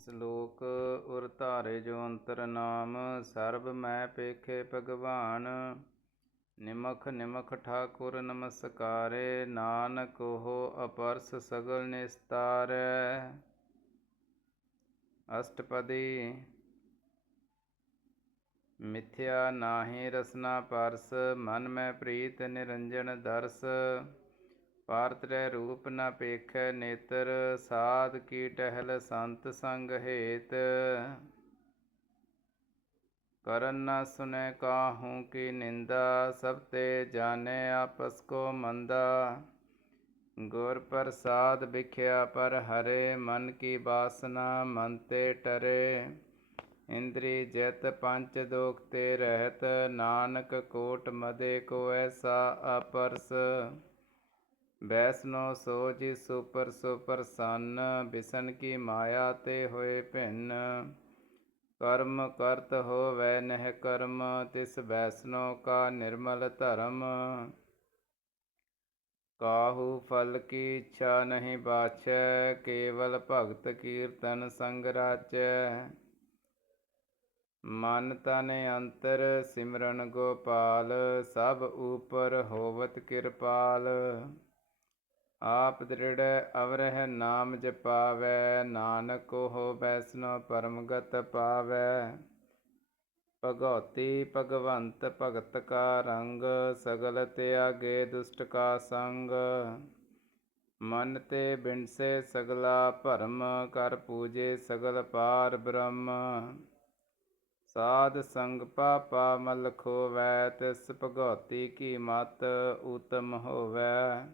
ਸ਼ਲੋਕ ਉਰ ਧਾਰੇ ਜੋ ਅੰਤਰ ਨਾਮ, ਸਰਬ ਮੈਂ ਪੇਖੇ ਭਗਵਾਨ। ਨਿਮਖ ਨਿਮਖ ਠਾਕੁਰ ਨਮਸਕਾਰੇ, ਨਾਨਕ ਹੋ ਅਪਰਸ ਸਗਲ ਨਿਸਤਾਰੈ। ਅਸ਼ਟਪਦੀ, ਮਿਥਿਆ ਨਾਹੀ ਰਸਨਾ ਪਰਸ, ਮਨ ਮੈਂ ਪ੍ਰੀਤ ਨਿਰੰਜਨ ਦਰਸ। ਪਾਰਤਰੈ ਰੂਪ ਨ ਪੇਖੈ ਨੇਤਰ, ਸਾਧ ਕੀ ਟਹਿਲ ਸੰਤ ਸੰਗ ਹੇਤ। ਕਰਨ ਨ ਸੁਨੈ ਕਾਹੂ ਕੀ ਨਿੰਦਾ, ਸਭ ਤੇ ਜਾਣੈ ਆਪਸ ਕੋ ਮੰਦਾ। ਗੁਰ ਪ੍ਰਸਾਦ ਵਿਖਿਆ ਪਰ ਹਰੇ, ਮਨ ਕੀ ਬਾਸਨਾ ਮਨ ਤੇ ਟਰੇ। ਇੰਦਰੀ ਜਿਤ ਪੰਚ ਦੋਖ ਤੇ ਰਹਿਤ, ਨਾਨਕ ਕੋਟ ਮਦੇ ਕੋ ਐਸਾ ਆਪਰਸ ਵੈਸ਼ਨੋ ਸੋ ਜੀ ਸੁਪਰ ਸੁਪਰ ਸੰਨ, ਬਿਸਨ ਕੀ ਮਾਇਆ ਤੇ ਹੋਏ ਭਿੰਨ। ਕਰਮ ਕਰਤ ਹੋਵੈ ਨਹਿ ਕਰਮ, ਤਿਸ ਵੈਸ਼ਨੋ ਕਾ ਨਿਰਮਲ ਧਰਮ। ਕਾਹੂ ਫਲ ਕੀ ਇੱਛਾ ਨਹੀਂ ਬਾਛੈ, ਕੇਵਲ ਭਗਤ ਕੀਰਤਨ ਸੰਗ ਰਾਚੈ। ਮਨ ਤਨ ਅੰਤਰ ਸਿਮਰਨ ਗੋਪਾਲ, ਸਭ ਉਪਰ ਹੋਵਤ ਕਿਰਪਾਲ। ਆਪ ਦ੍ਰਿੜ ਅਵਰਹ ਨਾਮ ਜਪਾਵੈ, ਨਾਨਕ ਹੋ ਵੈਸ਼ਨੋ ਪਰਮਗਤ ਪਾਵੈ। ਭਗਉਤੀ ਭਗਵੰਤ ਭਗਤ ਕਾ ਰੰਗ, ਸਗਲ ਤਿਆਗੇ ਦੁਸ਼ਟ ਕਾ ਸੰਗ। ਮਨ ਤੇ ਬਿਨਸੇ ਸਗਲਾ ਭਰਮ, ਕਰ ਪੂਜੇ ਸਗਲ ਪਾਰ ਬ੍ਰਹਮ। ਸਾਧ ਸੰਗ ਪਾਪਾ ਮਲ ਖੋਵੈ, ਤਿਸ ਭਗਉਤੀ ਕੀ ਮਤ ਊਤਮ ਹੋਵੈ।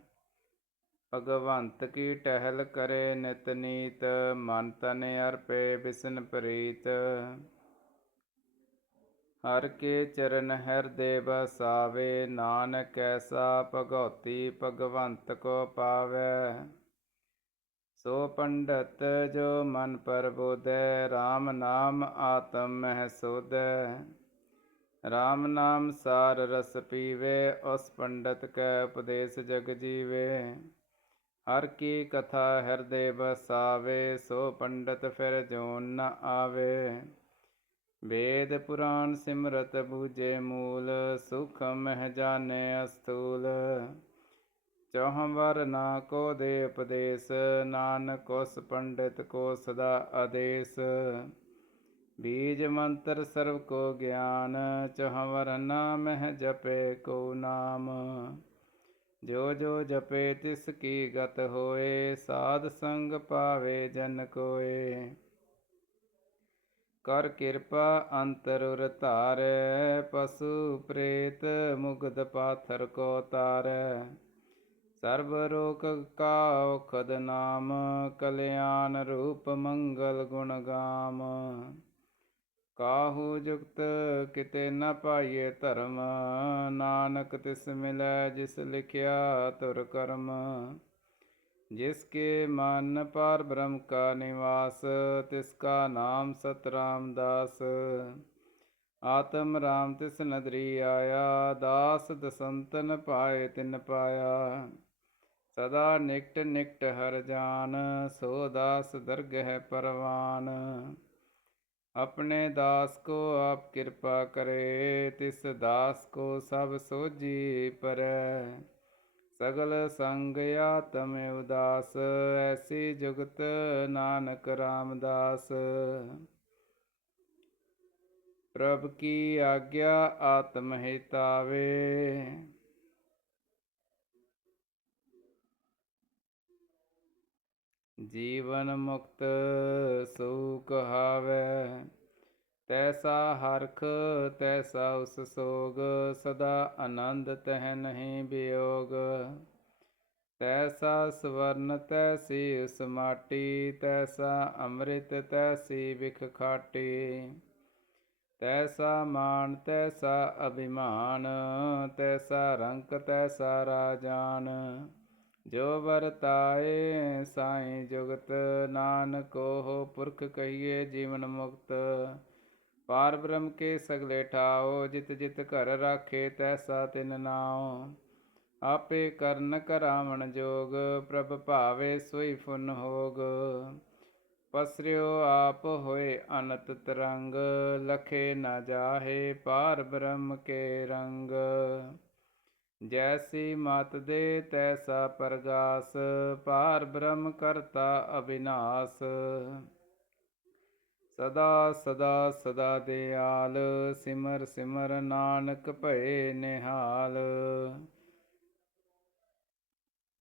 ਭਗਵੰਤ ਕੀ ਟਹਿਲ ਕਰੇ ਨਿਤ ਨੀਤ, ਮਨ ਤਨ ਅਰਪੇ ਬਿਸਨ ਪ੍ਰੀਤ। ਹਰ ਕੇ ਚਰਨ ਹਰ ਦੇਵ ਬਸਾਵੇ ਨਾਨਕ ਐਸਾ ਭਗਉਤੀ ਭਗਵੰਤ ਕੋ ਪਾਵੈ। ਸੋ ਪੰਡਤ ਜੋ ਮਨ ਪਰਬੋਧੈ RAM ਨਾਮ ਆਤਮ ਮਹਿ ਸੋਧੈ। RAM ਨਾਮ ਸਾਰ ਰਸ ਪੀਵੇ, ਉਸ ਪੰਡਤ ਕੈ ਉਪਦੇਸ਼ ਜਗ ਜੀਵੇ। ਹਰ ਕੀ ਕਥਾ ਹਿਰਦੇ ਬਸਾਵੇ ਸੋ ਪੰਡਤ ਫਿਰ ਜੋਨ ਨ ਆਵੇ। ਵੇਦ ਪੁਰਾਣ ਸਿਮਰਤ ਬੂਝੇ ਮੂਲ, ਸੁਖ ਮਹਿ ਜਾਣੇ ਅਸਤੂਲ। ਚੌਹਾਂ ਨਾ ਕੋ ਦੇ ਉਪਦੇਸ਼, ਨਾਨਕ ਉਸ ਪੰਡਿਤ ਕੋ ਸਦਾ ਆਦੇਸ਼। ਬੀਜ ਮੰਤਰ ਸਰਵ ਕੋ ਗਿਆਨ, ਚੌਹਾਂ ਵਰ ਨਾ ਮਹਿ ਜਪੇ ਕੋ ਨਾਮ। ਜੋ ਜੋ ਜਪੇ ਤਿਸ ਕੀ ਗਤ ਹੋਏ, ਸਾਧ ਸੰਗ ਪਾਵੇ ਜਨ ਕੋਏ। ਕਰ ਕਿਰਪਾ ਅੰਤਰ ਉਰ ਧਾਰੈ ਪਸ਼ੂ ਪ੍ਰੇਤ ਮੁਗਧ ਪਾਥਰ ਕੋ ਤਾਰੈ। ਸਰਬ ਰੋਗ ਕਾ ਔਖਦ ਨਾਮ, ਕਲਿਆਣ ਰੂਪ ਮੰਗਲ ਗੁਣ ਗਾਮ। ਕਾਹੂ ਜੁਗਤ ਕਿਤੇ ਨ ਪਾਈਏ ਧਰਮ, ਨਾਨਕ ਤਿਸ ਮਿਲੈ ਜਿਸ ਲਿਖਿਆ ਤੁਰ ਕਰਮ। ਜਿਸ ਕੇ ਮਨ ਪਰ ਬ੍ਰਹਮ ਕਾ ਨਿਵਾਸ, ਤਿਸ ਕਾ ਨਾਮ ਸਤਰਾਮ ਦਾਸ ਆਤਮ ਰਾਮ ਤਿਸ ਨਦਰੀ ਆਇਆ, ਦਾਸ ਦਸੰਤਨ ਪਾਏ ਤਿਨ ਪਾਇਆ। ਸਦਾ ਨਿਕਟ ਨਿਕਟ ਹਰ ਜਾਨ, ਸੋ ਦਾਸ ਦਰਗਹਿ ਪਰਵਾਨ ਆਪਣੇ ਦਾਸ ਕੋ ਆਪ ਕਿਰਪਾ ਕਰੇ, ਤਿਸ ਦਾਸ ਕੋ ਸਭ ਸੋਜੀ ਪਰੈ। ਸਗਲ ਸੰਗ ਆਤਮ ਉਦਾਸ, ਐਸੀ ਜੁਗਤ ਨਾਨਕ ਰਾਮਦਾਸ। ਪ੍ਰਭ ਕੀ ਆਗਿਆ ਆਤਮ ਜੀਵਨ ਮੁਕਤ ਸੋ ਕਹਾਵੇ ਤੈਸਾ ਹਰਖ, ਤੈਸਾ ਉਸ ਸੋਗ, ਸਦਾ ਆਨੰਦ ਤਹਿ ਨਹੀਂ ਬਿਯੋਗ ਤੈਸਾ ਸਵਰਨ, ਤੈਸੀ ਉਸ ਮਾਟੀ, ਤੈਸਾ ਅੰਮ੍ਰਿਤ, ਤੈਸੀ ਵਿਖ ਖਾਟੀ। ਤੈਸਾ ਮਾਨ, ਤੈਸਾ ਅਭਿਮਾਨ, ਤੈਸਾ ਰੰਕ ਤੈਸਾ ਰਾਜਾਨ। ਜੋ ਵਰਤਾਏ ਸਾਈ ਜੁਗਤ, ਨਾਨਕ ਹੋ ਪੁਰਖ ਕਹੀਏ ਜੀਵਨ ਮੁਕਤ। ਪਾਰ ਬ੍ਰਹਮ ਕੇ ਸਗਲੇ ਠਾਓ, ਜਿਤ ਜਿਤ ਘਰ ਰਾਖੇ ਤੈਸਾ ਤਿਨ ਨਾਉ। ਆਪੇ ਕਰਨ ਕਰਾਵਣ ਜੋਗ, ਪ੍ਰਭ ਭਾਵੇ ਸੋਈ ਫੁਨ ਹੋਗ। ਪਸਰਿਓ ਆਪ ਹੋਏ ਅਨੰਤ ਤਰੰਗ, ਲਖੇ ਨਾ ਜਾਹੇ ਪਾਰ ਬ੍ਰਹਮ ਕੇ ਰੰਗ। ਜੈਸੀ ਮਤ ਦੇ ਤੈਸਾ ਪ੍ਰਗਾਸ ਪਾਰ ਬ੍ਰਹਮ ਕਰਤਾ ਅਬਿਨਾਸ਼ ਸਦਾ ਸਦਾ ਸਦਾ ਦਿਆਲ, ਸਿਮਰ ਸਿਮਰ ਨਾਨਕ ਭਏ ਨਿਹਾਲ।